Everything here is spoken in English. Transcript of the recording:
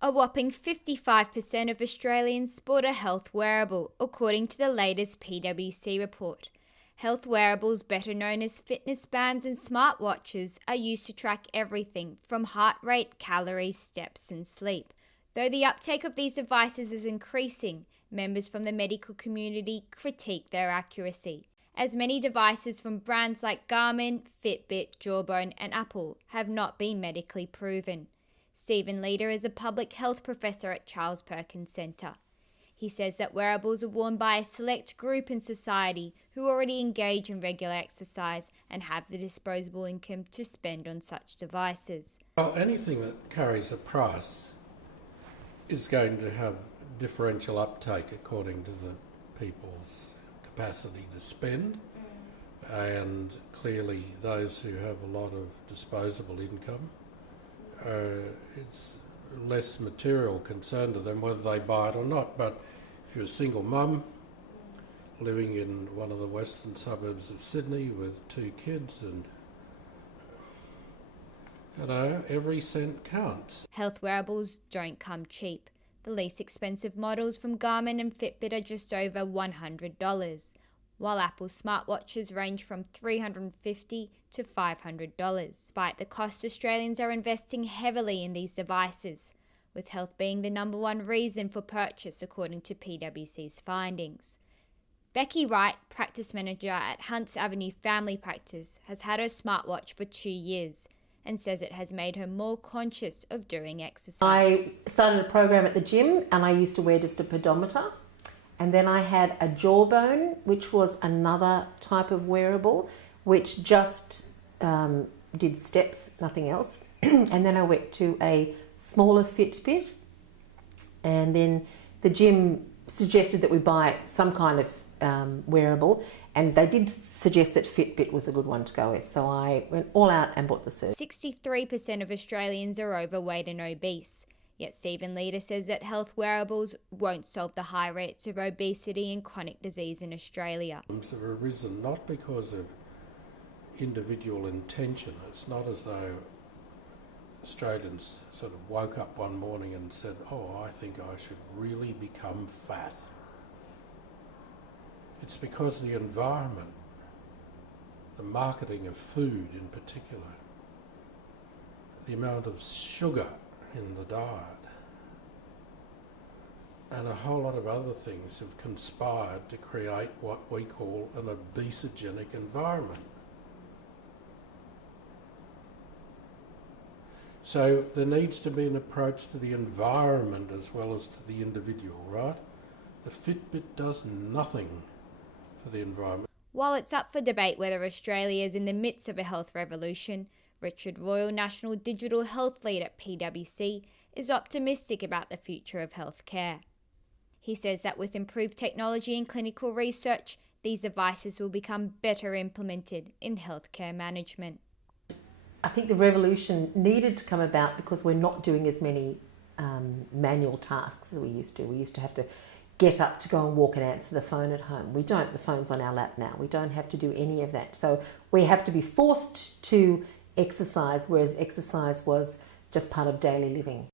A whopping 55% of Australians sport a health wearable, according to the latest PwC report. Health wearables, better known as fitness bands and smartwatches, are used to track everything from heart rate, calories, steps and sleep. Though the uptake of these devices is increasing, members from the medical community critique their accuracy, as many devices from brands like Garmin, Fitbit, Jawbone and Apple have not been medically proven. Stephen Leader is a public health professor at Charles Perkins Centre. He says that wearables are worn by a select group in society who already engage in regular exercise and have the disposable income to spend on such devices. Well, anything that carries a price is going to have differential uptake according to the people's capacity to spend, and clearly those who have a lot of disposable income, it's less material concern to them whether they buy it or not. But if you're a single mum living in one of the western suburbs of Sydney with 2 kids, and every cent counts. Health wearables don't come cheap. The least expensive models from Garmin and Fitbit are just over $100, while Apple's smartwatches range from $350 to $500. Despite the cost, Australians are investing heavily in these devices, with health being the #1 reason for purchase according to PwC's findings. Becky Wright, practice manager at Hunts Avenue Family Practice, has had her smartwatch for 2 years and says it has made her more conscious of doing exercise. I started a program at the gym and I used to wear just a pedometer. And then I had a Jawbone, which was another type of wearable, which just did steps, nothing else. And then I went to a smaller Fitbit. And then the gym suggested that we buy some kind of wearable. And they did suggest that Fitbit was a good one to go with. So I went all out and bought the service. 63% of Australians are overweight and obese. Yet Stephen Leader says that health wearables won't solve the high rates of obesity and chronic disease in Australia. Have arisen not because of individual intention. It's not as though Australians sort of woke up one morning and said, "Oh, I think I should really become fat." It's because the environment, the marketing of food in particular, the amount of sugar in the diet, and a whole lot of other things have conspired to create what we call an obesogenic environment. So there needs to be an approach to the environment as well as to the individual, right? The Fitbit does nothing for the environment. While it's up for debate whether Australia is in the midst of a health revolution, Richard Royal, National Digital Health Lead at PwC, is optimistic about the future of healthcare. He says that with improved technology and clinical research, these devices will become better implemented in healthcare management. I think the revolution needed to come about because we're not doing as many manual tasks as we used to. We used to have to get up to go and walk and answer the phone at home. We don't. The phone's on our lap now. We don't have to do any of that. So we have to be forced to exercise, whereas exercise was just part of daily living.